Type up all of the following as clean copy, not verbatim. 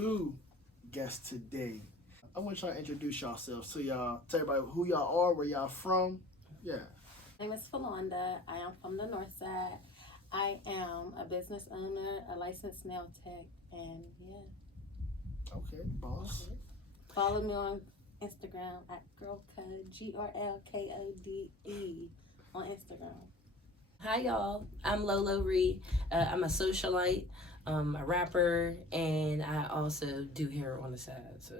two guests today. I want y'all to introduce yourselves to y'all. Tell everybody who y'all are, where y'all from. Yeah. My name is Philonda. I am from the north side. I am a business owner, a licensed nail tech, and yeah. Okay, boss. Follow me on Instagram at GirlCode, GRLKODE on Instagram. Hi y'all, I'm Lolo Ree. I'm a socialite, a rapper, and I also do hair on the side. So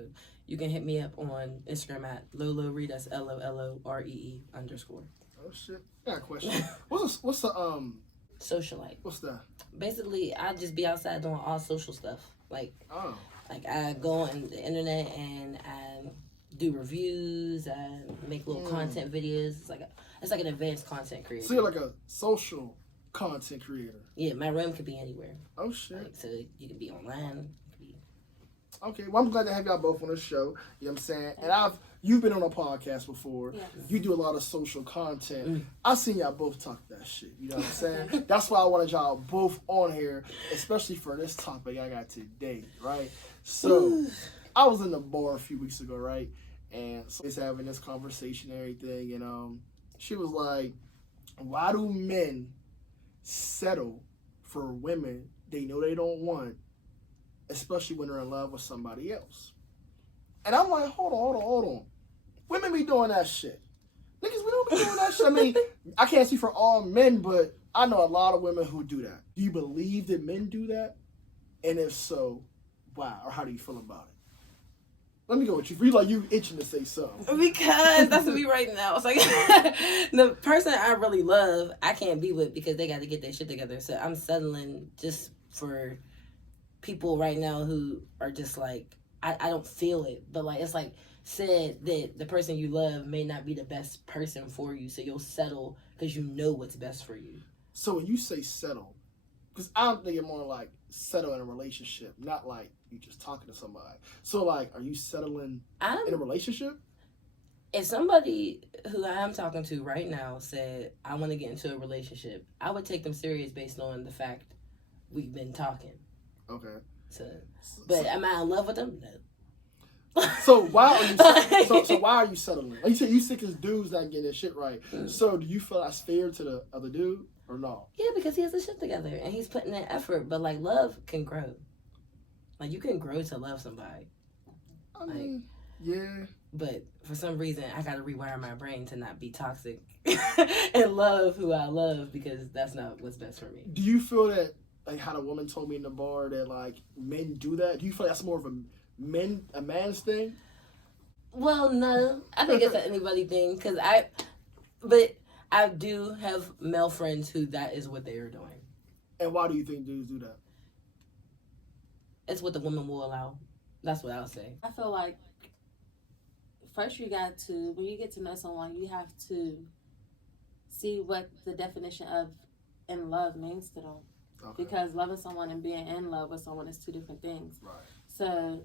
you can hit me up on Instagram at Lolo Ree. That's LOLOREE_. Oh shit! I got a question. What's the Socialite. What's that? Basically, I just be outside doing all social stuff. Like I go on the internet and I do reviews. I make little content videos. It's like an advanced content creator. So you're like a social content creator. Yeah, my room could be anywhere. Oh shit! Like, so you can be online. Okay, well I'm glad to have y'all both on the show. You know what I'm saying? And you've been on a podcast before. Yes. You do a lot of social content. I seen y'all both talk that shit. You know what I'm saying? That's why I wanted y'all both on here, especially for this topic I got today, right? So I was in the bar a few weeks ago, right? And so it's having this conversation and everything, and she was like, why do men settle for women they know they don't want, especially when they're in love with somebody else? And I'm like, hold on. Women be doing that shit. Niggas, we don't be doing that shit. I mean, I can't speak for all men, but I know a lot of women who do that. Do you believe that men do that? And if so, why? Or how do you feel about it? Let me go with you. You like you itching to say something. Because that's me right now. It's like the person I really love, I can't be with because they got to get their shit together. So I'm settling just for people right now who are just like, I don't feel it. But like, it's like said that the person you love may not be the best person for you. So you'll settle because you know what's best for you. So when you say settle, because I'm thinking more like settle in a relationship, not like you just talking to somebody. So like, are you settling in a relationship? If somebody who I am talking to right now said, I want to get into a relationship, I would take them serious based on the fact we've been talking. Okay. But am I in love with them? No. So why are you so why are you settling? Like you said, you sick as dudes not getting their shit right. So do you feel that's fair to the other dude or no? Yeah, because he has his shit together and he's putting in effort. But like, love can grow. Like, you can grow to love somebody. I mean, yeah. But for some reason, I got to rewire my brain to not be toxic and love who I love, because that's not what's best for me. Do you feel that, like how the woman told me in the bar, that like men do that? Do you feel like that's more of a man's thing? Well, no. I think it's an anybody thing, but I do have male friends who that is what they are doing. And why do you think dudes do that? It's what the woman will allow. That's what I'll say. I feel like first when you get to know someone, you have to see what the definition of in love means to them. Okay. Because loving someone and being in love with someone is two different things. Right. So,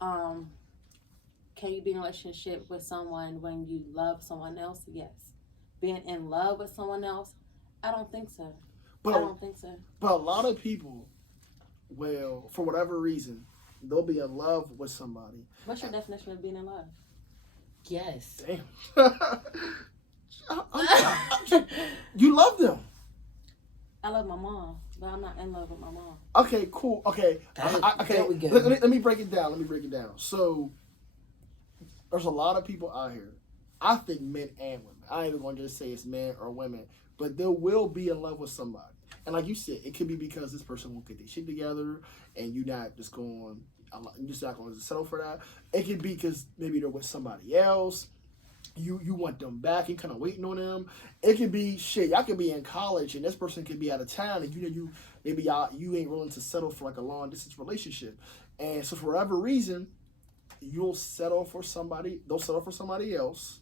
can you be in a relationship with someone when you love someone else? Yes. Being in love with someone else? I don't think so. I don't think so. But a lot of people, well, for whatever reason, they'll be in love with somebody. What's your definition of being in love? Yes. Damn. You love them. I love my mom, but I'm not in love with my mom. Okay, cool. Okay. There we go. Let me break it down. So, there's a lot of people out here. I think men and women. I ain't even going to just say it's men or women, but they will be in love with somebody. And like you said, it could be because this person won't get their shit together, and you're not just going to settle for that. It could be because maybe they're with somebody else. You want them back. You kind of waiting on them. It could be shit. Y'all could be in college, and this person could be out of town, and you ain't willing to settle for like a long distance relationship. And so for whatever reason, you'll settle for somebody. They'll settle for somebody else,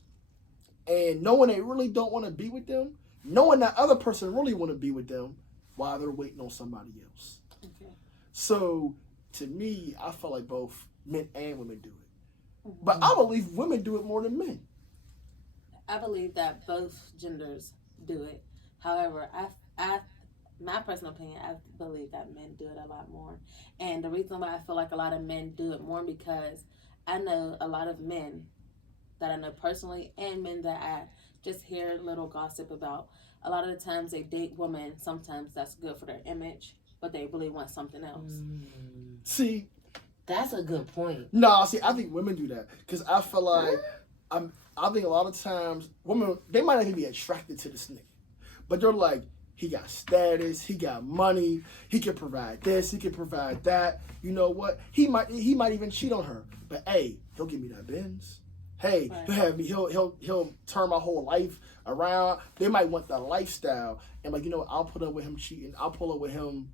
and knowing they really don't want to be with them, knowing that other person really want to be with them, while they're waiting on somebody else. Okay. So to me, I feel like both men and women do it, but I believe women do it more than men. I believe that both genders do it. However, I my personal opinion, I believe that men do it a lot more. And the reason why I feel like a lot of men do it more because I know a lot of men that I know personally and men that I just hear little gossip about. A lot of the times they date women, sometimes that's good for their image, but they really want something else. See, that's a good point. No, see, I think women do that because I feel like I think a lot of times women, they might not even be attracted to this nigga, but they're like, he got status, he got money, he can provide this, he can provide that. You know what? He might even cheat on her, but hey, he'll give me that Benz. Hey, Right. he'll have me. He'll turn my whole life around. They might want the lifestyle, and like, you know, I'll put up with him cheating. I'll pull up with him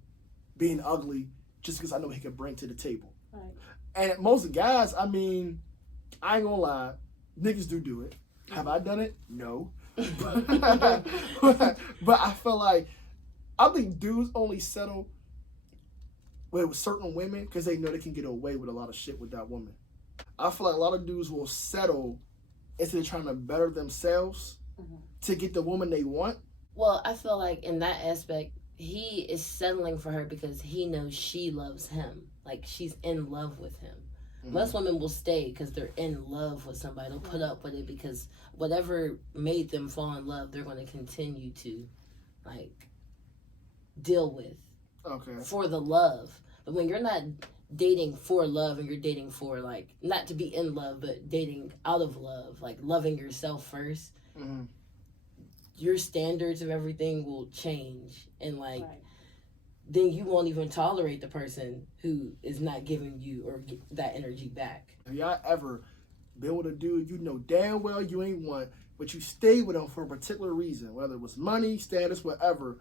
being ugly just because I know he can bring to the table. Right. And most guys, I mean, I ain't gonna lie, niggas do it. Have I done it? No. but I feel like I think dudes only settle with certain women because they know they can get away with a lot of shit with that woman. I feel like a lot of dudes will settle instead of trying to better themselves to get the woman they want. Well, I feel like in that aspect, he is settling for her because he knows she loves him. Like, she's in love with him. Most women will stay because they're in love with somebody. They'll put up with it because whatever made them fall in love, they're going to continue to, like, deal with. Okay. For the love. But when you're not dating for love and you're dating for, like, not to be in love, but dating out of love, like loving yourself first, your standards of everything will change. And, like, Right. then you won't even tolerate the person who is not giving you or that energy back. Have y'all ever been with a dude you know damn well you ain't want, but you stayed with him for a particular reason, whether it was money, status, whatever,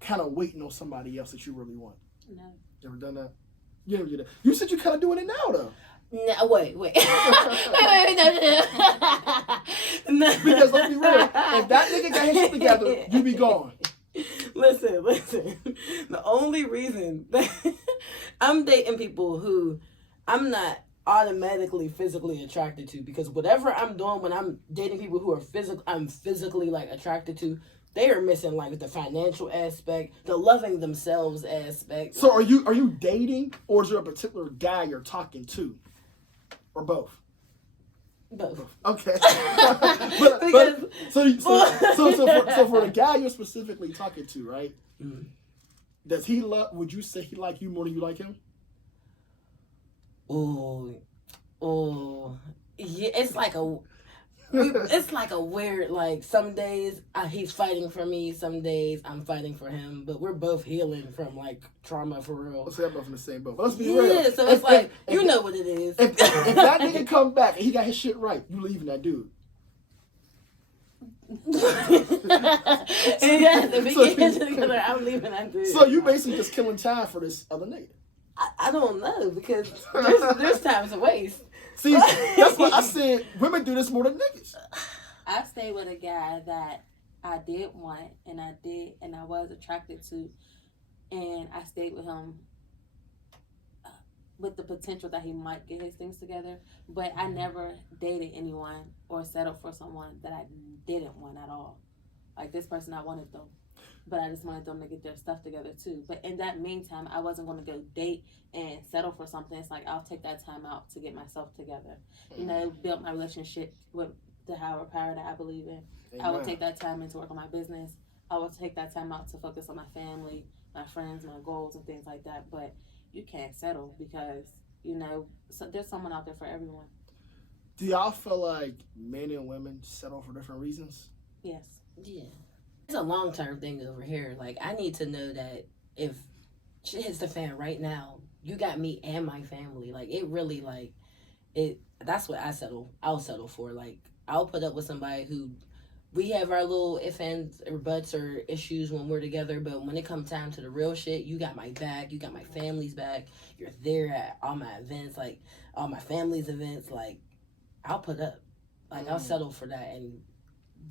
kind of waiting on somebody else that you really want? No. You ever done that? You never did that. You said you kind of doing it now, though. No, wait. wait, no. Because let's be real, if that nigga got his shit together, you be gone. Listen. The only reason that I'm dating people who I'm not automatically physically attracted to, because whatever I'm doing when I'm dating people who are I'm physically like attracted to, they are missing like the financial aspect, the loving themselves aspect. So are you dating, or is there a particular guy you're talking to, or both? Both. Okay. Because So for the guy you're specifically talking to, right? Mm-hmm. Does he love? Would you say he like you more than you like him? Oh, yeah. It's like a weird, like, some days he's fighting for me, some days I'm fighting for him, but we're both healing from like trauma for real. Let's say I'm both in the same boat. But let's be Yeah, real. so it's like you know what it is. If that nigga come back and he got his shit right, you leaving that dude. And yes, if we get into together, I'm leaving that dude. So you basically just killing time for this other nigga. I don't know, because there's times to waste. See, that's what I said. Women do this more than niggas. I stayed with a guy that I did want and I was attracted to, and I stayed with him with the potential that he might get his things together, but I never dated anyone or settled for someone that I didn't want at all. Like, this person, I wanted them, but I just wanted them to get their stuff together too. But in that meantime, I wasn't going to go date and settle for something. It's like, I'll take that time out to get myself together. You know, build my relationship with the higher power that I believe in. Amen. I will take that time in to work on my business. I will take that time out to focus on my family, my friends, my goals, and things like that. But you can't settle because, you know, so there's someone out there for everyone. Do y'all feel like men and women settle for different reasons? Yes. Yeah. It's a long-term thing over here. Like, I need to know that if shit hits the fan right now, you got me and my family. Like, it really, like, that's what I'll settle for. Like, I'll put up with somebody who, we have our little ifs, ands, or buts, or issues when we're together, but when it comes time to the real shit, you got my back, you got my family's back, you're there at all my events, like, all my family's events, like, I'll put up. Like, I'll settle for that and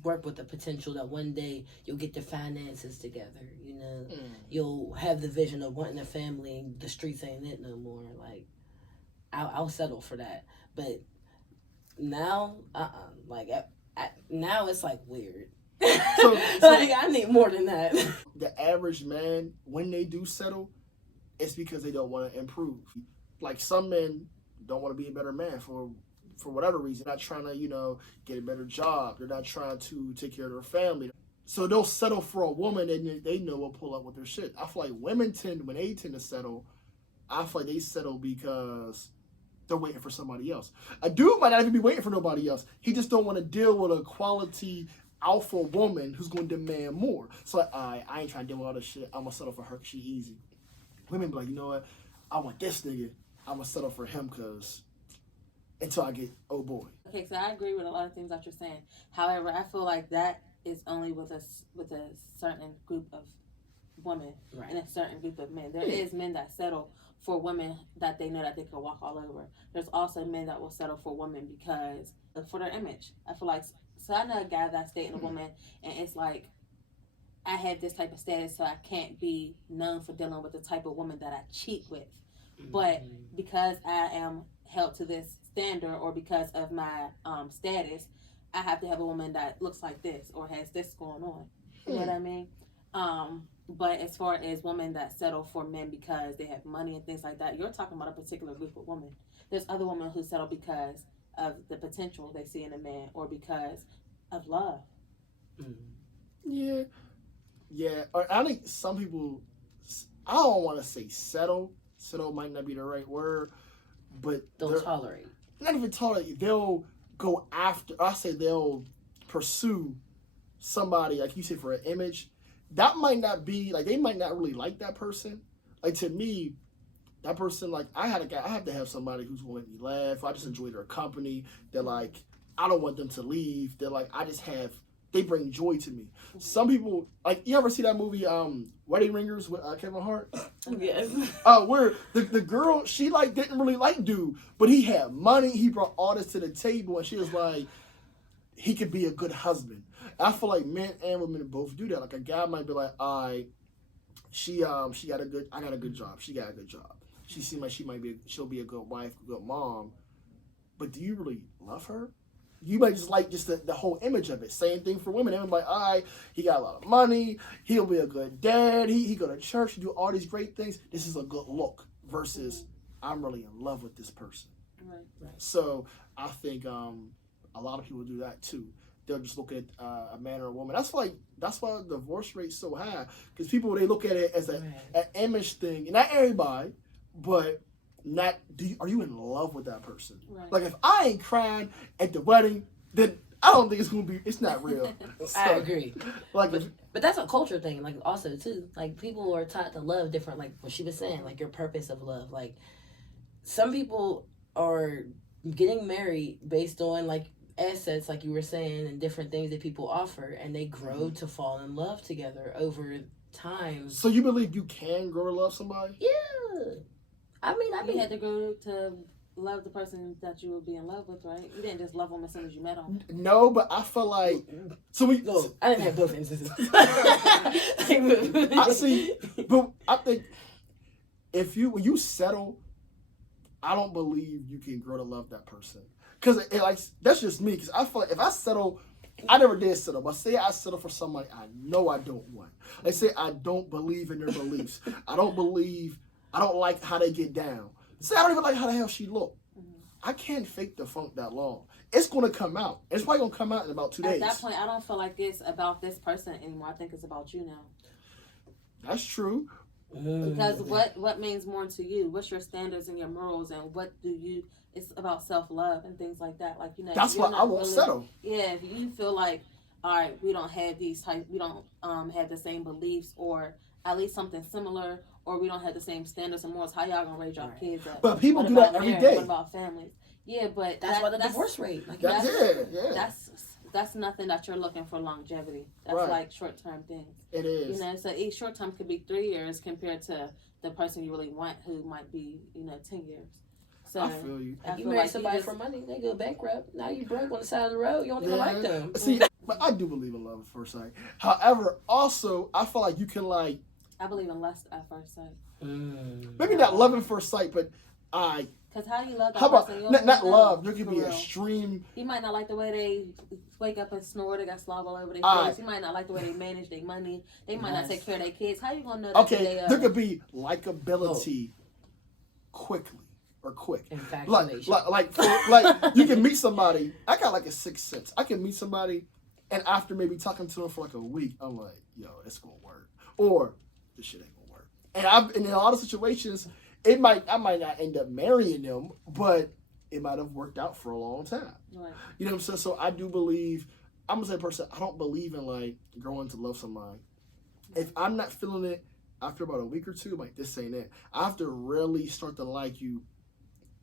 work with the potential that one day you'll get the finances together, you know? You'll have the vision of wanting a family and the streets ain't it no more. Like, I'll settle for that. But now, like, now it's, like, weird. So like, I need more than that. the average man, when they do settle, it's because they don't want to improve. Like some men don't want to be a better man for whatever reason. They're not trying to, get a better job. They're not trying to take care of their family. So they'll settle for a woman that they know will pull up with their shit. I feel like women when they tend to settle, I feel like they settle because they're waiting for somebody else. A dude might not even be waiting for nobody else. He just don't want to deal with a quality alpha woman who's going to demand more. So like, I ain't trying to deal with all this shit. I'm going to settle for her because she easy. Women be like, you know what? I want this nigga. I'm going to settle for him because until I get, oh boy. Okay, so I agree with a lot of things that you're saying. However, I feel like that is only with a certain group of women and a certain group of men. There is men that settle for women that they know that they can walk all over. There's also men that will settle for women because for their image. I feel like, so I know a guy that's dating a woman and it's like, I have this type of status, so I can't be known for dealing with the type of woman that I cheat with. But because I am held to this standard or because of my status, I have to have a woman that looks like this or has this going on. You know what I mean? But as far as women that settle for men because they have money and things like that, you're talking about a particular group of women. There's other women who settle because of the potential they see in a man or because of love. Yeah. Or I think some people, I don't want to say settle. Settle might not be the right word, but they'll tolerate. Not even tolerate. They'll go after. I say they'll pursue somebody like you said for an image. That might not be like they might not really like that person. Like to me, that person like I have to have somebody who's going to make me laugh. I just enjoy their company. They're like I don't want them to leave. They're like they bring joy to me. Some people like you ever see that movie Wedding Ringers with Kevin Hart? Yes. Where the girl she like didn't really like dude, but he had money. He brought all this to the table, and she was like, he could be a good husband. I feel like men and women both do that. Like a guy might be like, I got a good job. She got a good job. She seems like she'll be a good wife, a good mom. But do you really love her? You might just like the whole image of it. Same thing for women. Everyone's like, he got a lot of money. He'll be a good dad. He go to church. He do all these great things. This is a good look versus I'm really in love with this person. Right. So I think a lot of people do that too. They'll just look at a man or a woman. That's why the divorce rate's so high because people they look at it as an image thing. And not everybody, but are you in love with that person? Right. Like if I ain't crying at the wedding, then I don't think it's not real. So, I agree. Like, but that's a culture thing. Like also too, like people are taught to love different. Like what she was saying, like your purpose of love. Like some people are getting married based on like assets, like you were saying, and different things that people offer, and they grow to fall in love together over time. So you believe you can grow to love somebody? Yeah. I mean, you had to grow to love the person that you would be in love with, right? You didn't just love them as soon as you met them. No, but I feel like I didn't have both instances. I see, but I think when you settle, I don't believe you can grow to love that person. Because that's just me. Because I feel like if I settle, I never did settle. But say I settle for somebody I know I don't want. They say I don't believe in their beliefs. I don't like how they get down. Say I don't even like how the hell she look. I can't fake the funk that long. It's going to come out. It's probably going to come out in about 2 days. At that point, I don't feel like it's about this person anymore. I think it's about you now. That's true. Because what means more to you? What's your standards and your morals, and it's about self-love and things like that. Like, that's why I won't settle. Yeah, if you feel like, all right, we don't have have the same beliefs, or at least something similar, or we don't have the same standards and morals, how y'all gonna raise your kids up? But people do that every day. What about families? Yeah, but that's why the divorce rate. Like that's nothing that you're looking for longevity. That's like short-term things. It is. So each short-term could be 3 years compared to the person you really want, who might be 10 years. So I feel you. You marry somebody for money, they go bankrupt. Now you broke on the side of the road. You don't even like them. See, but I do believe in love at first sight. However, also I feel like you can I believe in lust at first sight. Maybe not love at first sight, but I. Because how you love that How about person? You not don't know, love? There could for be real. extreme. You might not like the way they wake up and snore. They got slob all over their Alright. face. You might not like the way they manage their money. They might not Yes. take care of their kids. How you gonna know that Okay, they there could be likability quickly or quick. Infatuation. Like you can meet somebody. I got like a sixth sense. I can meet somebody, and after maybe talking to them for like a week, I'm like, yo, it's gonna work, or this shit ain't gonna work. And in a lot of situations, I might not end up marrying them, but it might have worked out for a long time. Right. You know what I'm saying? So I do believe. I'm gonna say person. I don't believe in like growing to love somebody. If I'm not feeling it after about a week or two, like this ain't it. I have to really start to like you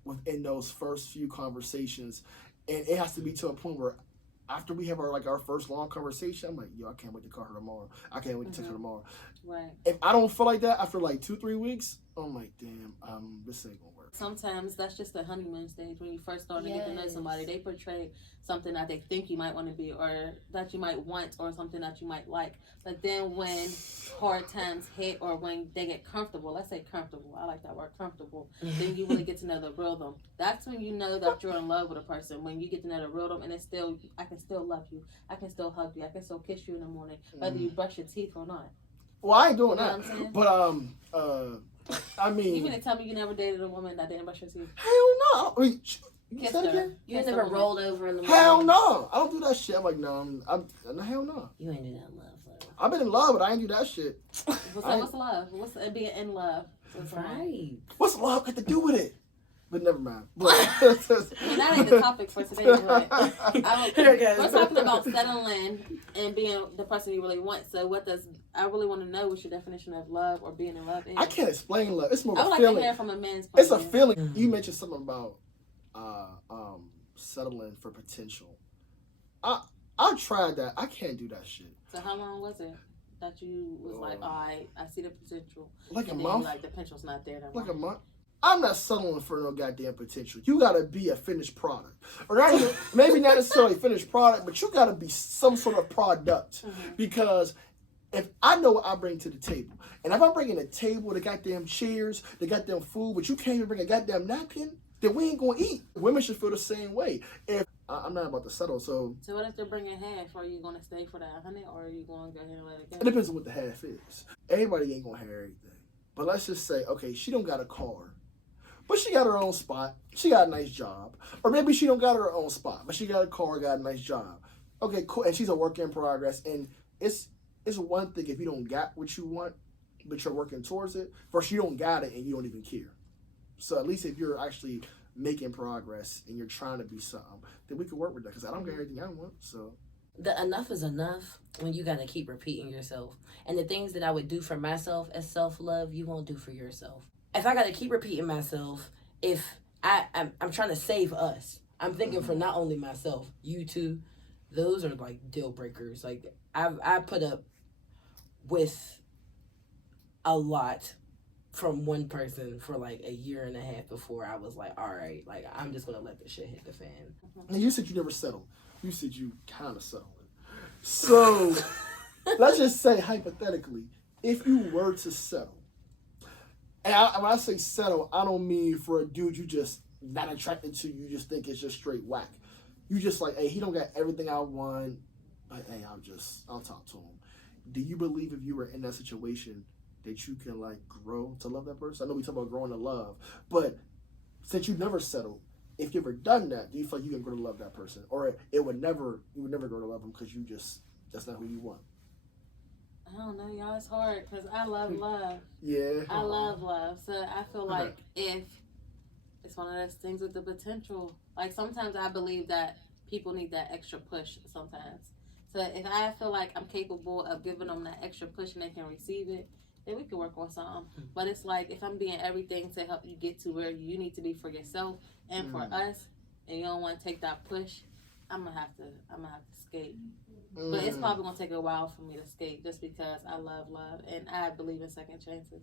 within those first few conversations, and it has to be to a point where after we have our first long conversation, I'm like, yo, I can't wait to call her tomorrow. I can't wait to text her tomorrow. Right. If I don't feel like that after like 2-3 weeks, I'm like, damn, this ain't gonna work. Sometimes that's just the honeymoon stage when you first start to get to know Yes. somebody. They portray something that they think you might want to be, or that you might want, or something that you might like. But then when hard times hit, or when they get comfortable, let's say comfortable, I like that word, comfortable, then you really get to know the real them. That's when you know that you're in love with a person, when you get to know the real them, and it's still, I can still love you, I can still hug you, I can still kiss you in the morning, whether you brush your teeth or not. Well, I ain't doing You know that. what I'm saying? But I mean, You mean to tell me you never dated a woman that didn't brush her teeth? hell no. I mean, you Kiss said it her. again? You Kiss never a woman. rolled over in the morning. Hell no. I don't do that shit. I'm like, no, hell no. You ain't do that love. I've been in love, but I ain't do that shit. What's love? What's being in love? Right. What's love got to do with it? But never mind. But, I mean, that ain't the topic for today, but we're talking about settling and being the person you really want. So I really want to know what's your definition of love or being in love is. I can't explain love. It's more I of would a like feeling. to hear from a man's point It's a of view. feeling. Mhm. You mentioned something about settling for potential. I tried that. I can't do that shit. So how long was it that you was like, all right, I see the potential, Like a and then month. like the potential's not there no Like a more. month. I'm not settling for no goddamn potential. You gotta be a finished product, or not even, maybe not necessarily finished product, but you gotta be some sort of product. Mhm. Because if I know what I bring to the table, and if I'm bringing a table, the goddamn chairs, the goddamn food, but you can't even bring a goddamn napkin, then we ain't gonna eat. Women should feel the same way. If I'm not about to settle, so So what if they're bringing half? Are you going to stay for that 100, or are you going to go ahead and let it go? it depends on what the half is. Everybody ain't gonna have everything, but let's just say, okay, she don't got a car, but she got her own spot. She got a nice job, or maybe she don't got her own spot, but she got a car, got a nice job. Okay, cool, and she's a work in progress, and it's one thing if you don't got what you want, but you're working towards it. First, you don't got it and you don't even care. So at least if you're actually making progress and you're trying to be something, then we can work with that. Because I don't get everything I want. So The enough is enough when you got to keep repeating yourself. And the things that I would do for myself as self-love, you won't do for yourself. If I got to keep repeating myself, if I'm trying to save us, I'm thinking for not only myself, you too, those are like deal breakers. Like I put up with a lot from one person for like a year and a half before I was like, all right, like I'm just gonna let this shit hit the fan. and you said you never settled. You said you kind of settled. So let's just say hypothetically, if you were to settle, and when I say settle, I don't mean for a dude you just not attracted to, you just think it's just straight whack. You just like, hey, he don't got everything I want, but hey, I'll talk to him. Do you believe if you were in that situation that you can like grow to love that person? I know we talk about growing to love, but since you never settled, if you ever done that, do you feel like you can grow to love that person, or you would never grow to love them because that's not who you want? I don't know, y'all. It's hard because I love love. Yeah, I love love. So I feel like if it's one of those things with the potential, like sometimes I believe that people need that extra push sometimes. So if I feel like I'm capable of giving them that extra push and they can receive it, then we can work on something. But it's like if I'm being everything to help you get to where you need to be for yourself and for us, and you don't want to take that push, I'm gonna have to skate. But it's probably gonna take a while for me to skate, just because I love love and I believe in second chances.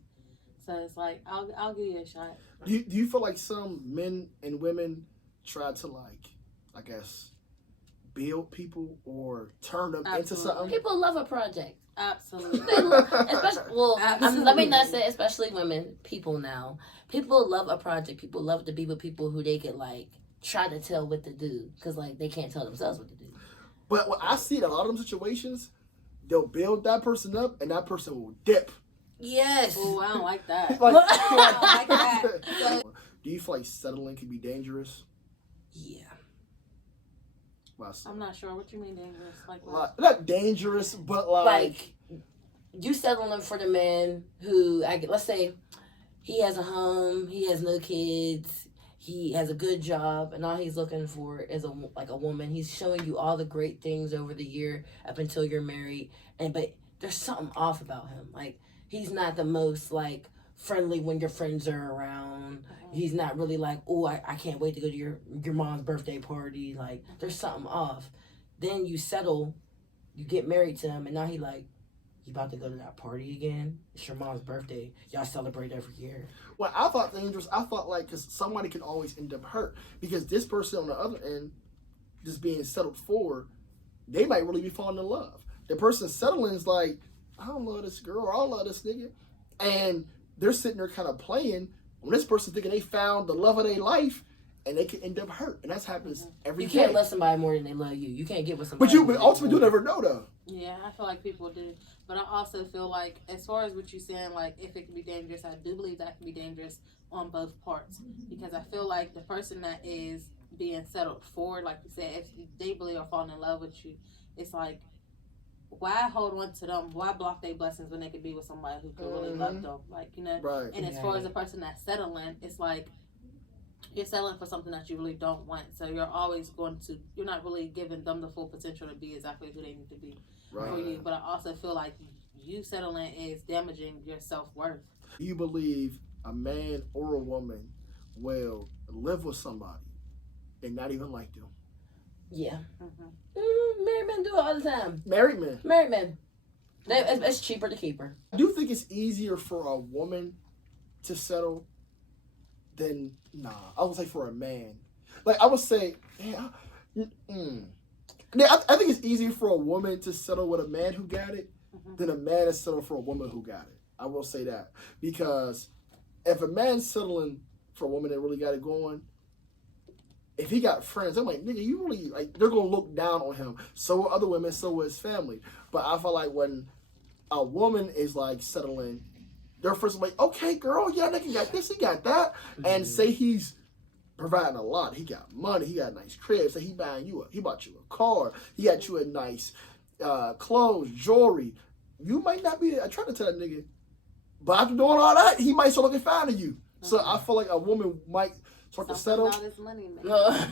So it's like I'll give you a shot. Do you feel like some men and women try to like, I guess, build people or turn them into Absolutely. something? People love a project. Absolutely. Especially, well, let me not Absolutely. say especially women. People now, people love a project. People love to be with people who they could like try to tell what to do because like they can't tell themselves what to do. But what I see in a lot of them situations, they'll build that person up, and that person will dip. Yes. Oh, I don't like that. Like, I don't like that. do you feel like settling can be dangerous? Yeah. I'm not sure what you mean dangerous. Like what? Like, not dangerous, but Like you settling for the man who let's say he has a home, he has no kids, he has a good job, and all he's looking for is a woman. He's showing you all the great things over the year up until you're married, but there's something off about him. Like he's not the most like friendly when your friends are around. He's not really like, oh, I can't wait to go to your mom's birthday party. Like there's something off. Then you settle, you get married to him, and now he like, you about to go to that party again? It's your mom's birthday. Y'all celebrate every year. Well, I thought dangerous. I thought like because somebody can always end up hurt because this person on the other end, just being settled for, they might really be falling in love. The person settling is like, I don't love this girl or I don't love this nigga, and they're sitting there kind of playing. When this person thinking they found the love of their life, and they can end up hurt, and that happens every You day. can't love somebody more than they love you. You can't get with somebody. But ultimately, you never know though. Yeah, I feel like people do. But I also feel like, as far as what you're saying, like, if it can be dangerous, I do believe that can be dangerous on both parts. Because I feel like the person that is being settled for, like you said, if they believe are falling in love with you, it's like, why hold on to them? Why block their blessings when they could be with somebody who could really love them? Like, you know? Right. And as far as the person that's settling, it's like, you're settling for something that you really don't want. So you're always you're not really giving them the full potential to be exactly who they need to be for you. But I also feel like you settling is damaging your self-worth. You believe a man or a woman will live with somebody and not even like them? Yeah. Mm-hmm. Married men do it all the time. Married men. Married men. It's cheaper to keep her. I do think it's easier for a woman to settle than, I would say for a man. Like, I would say, yeah, I think it's easier for a woman to settle with a man who got it than a man to settle for a woman who got it. I will say that. Because if a man's settling for a woman that really got it going, if he got friends, I'm like, nigga, you really, like, they're going to look down on him. So will other women, so will his family. But I feel like when a woman is, like, settling, their friends are like, okay, girl, yeah, nigga got this, he got that. And say he's providing a lot. He got money, he got a nice crib, so he bought you a car, he got you a nice clothes, jewelry. You might not be attracted to that nigga, but after doing all that, he might start looking fine to you. So I feel like a woman might start to settle. All this money, man. I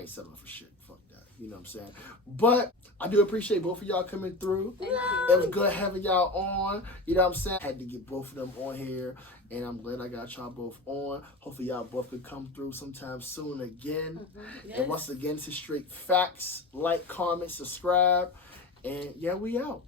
ain't settling for shit. Fuck that. You know what I'm saying? But I do appreciate both of y'all coming through. It was good having y'all on. You know what I'm saying? I had to get both of them on here, and I'm glad I got y'all both on. Hopefully y'all both could come through sometime soon again. Yes. And once again, this is Straight Facts. Like, comment, subscribe, and yeah, we out.